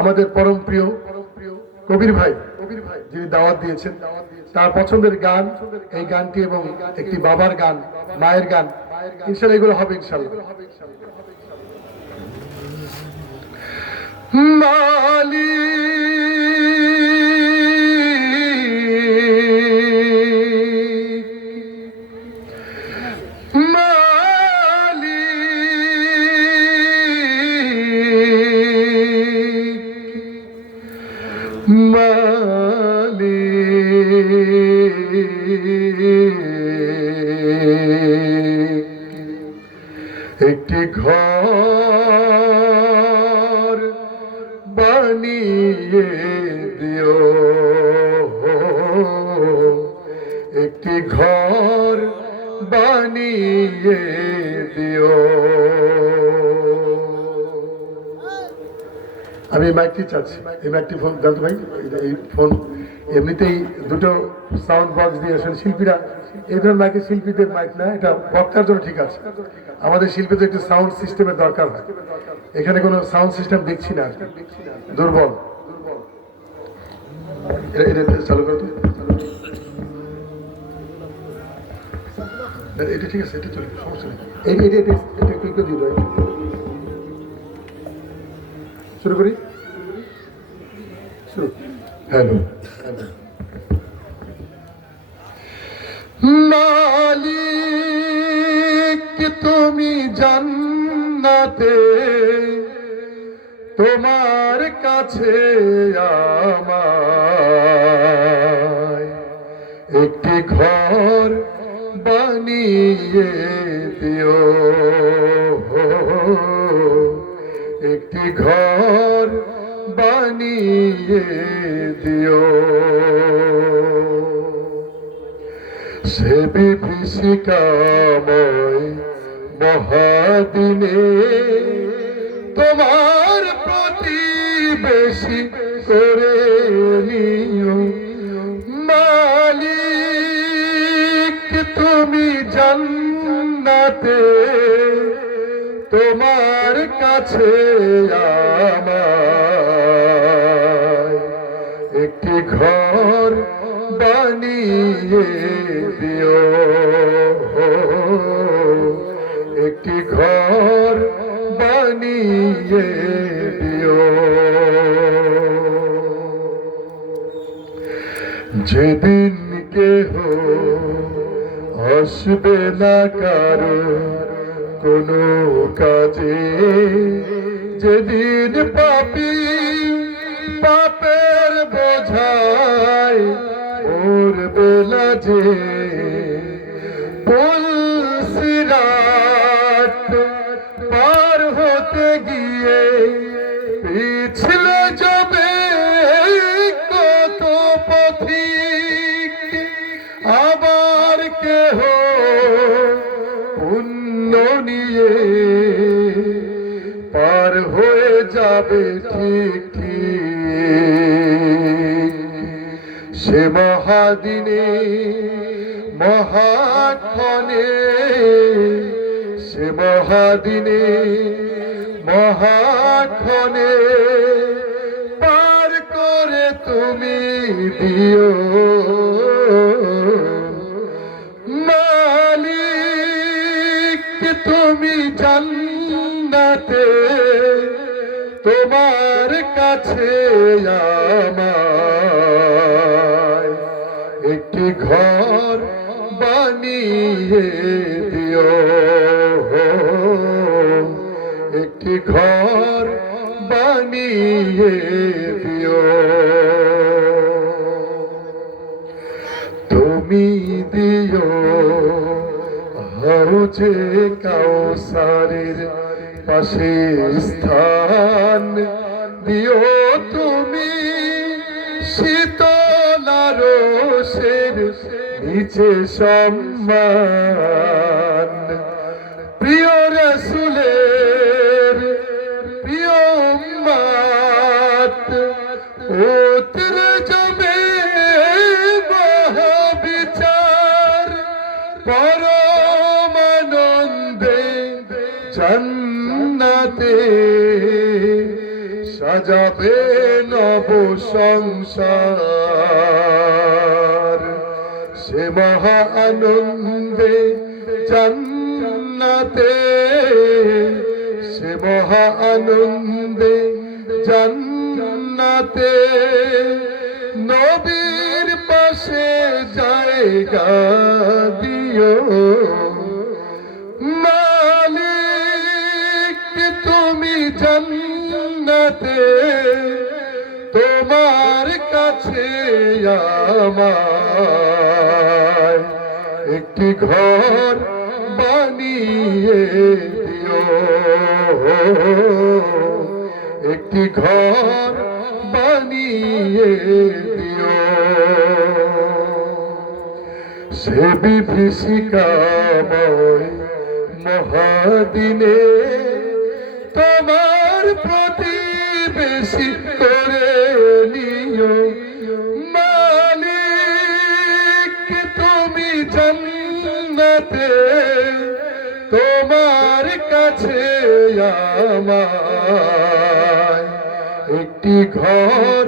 আমাদের পরম প্রিয় কবির ভাই যিনি দাওয়াত দিয়েছেন, তার পছন্দের গান এই গানটি এবং একটি বাবার গান, মায়ের গান, ইনশাল্লাহ এগুলো হবে ইনশাল্লাহ। মালি একটি ঘর বানিয়ে দিও, একটি ঘর বানিয়ে দিও। আমি মাইকটি চাচ্ছি, এই মাইকটি ফোন জানতো ভাই, এই ফোন এমনিতেই দুটো সাউন্ড বক্স দিয়ে আসলে শিল্পীরা এই ধরনের মাইকে, শিল্পীদের মাইক না, এটা বক্তার জন্য ঠিক আছে। আমাদের শিল্পীদের একটু সাউন্ড সিস্টেমের দরকার হয়, এখানে কোনো সাউন্ড সিস্টেম দেখছি না, দুর্বল। এটা চালু করো তো, এটা ঠিক আছে, এটা চলে, সমস্যা নেই। এটা একটু দিয়ে দেয়, শুরু করি, শুরু। হ্যালো, মালিক তুমি জান্নাতে, তোমার কাছে আমায় একটি ঘর বানিয়ে দিও, একটি ঘর বানিয়ে দিও। সে বিভীষিকাময় মহাদিনে তোমার প্রতিবেশী করে নিও, মালিক তুমি জান্নাতে, তোমার কাছে আমায় একটি ঘর বানিয়ে দিও, একটি ঘর বানিয়ে দিও। যেদিন কেহ আসবে না কারো কোনো কাজে, যেদিন পাপী পাপের বোঝায় ওর বেলা যে, পুলসিরাত পার হতে গিয়ে পিছলে যাবে কত পথিক, আবার কেহ পুণ্য নিয়ে পার হয়ে যাবে ঠিক ঠিক। সে মহাদিনে মহাক্ষণে, সে মহাদিনে মহাক্ষণে পার করে তুমি দিও, মালিক তুমি জান্নাতে, তোমার কাছে আমায় একটি ঘর বানিয়ে দিও, একটি ঘর বানিয়ে দিও। তুমি দিও হাউজে কাউসারের পাশে স্থান, দিও তুমি শীতল আরশের নিচে সম্মান, প্রিয় রাসূলের প্রিয় উম্মত উতরে যাবে মহাবিচার, পরমানন্দে জান্নাতে সাজাবে নব সংসার, সে মহা আনন্দে জান্নাতে, সে মহা আনন্দে জান্নাতে নবীর পাশে জায়গা দিও। মালিক তুমি জান্নাতে, তোমার কাছে আমার একটি ঘর বানিয়ে দিও, একটি ঘর বানিয়ে দিও। সে বিভীষিকাময় মহাদিনে তোমার প্রতিবেশী করে নিও। মালিক তুমি জান্নাতে, তোমার কাছে আমার একটি ঘর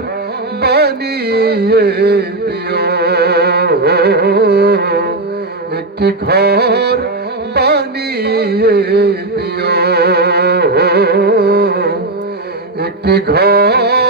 বানিয়ে দিও, একটি ঘর বানিয়ে দিও, একটি ঘর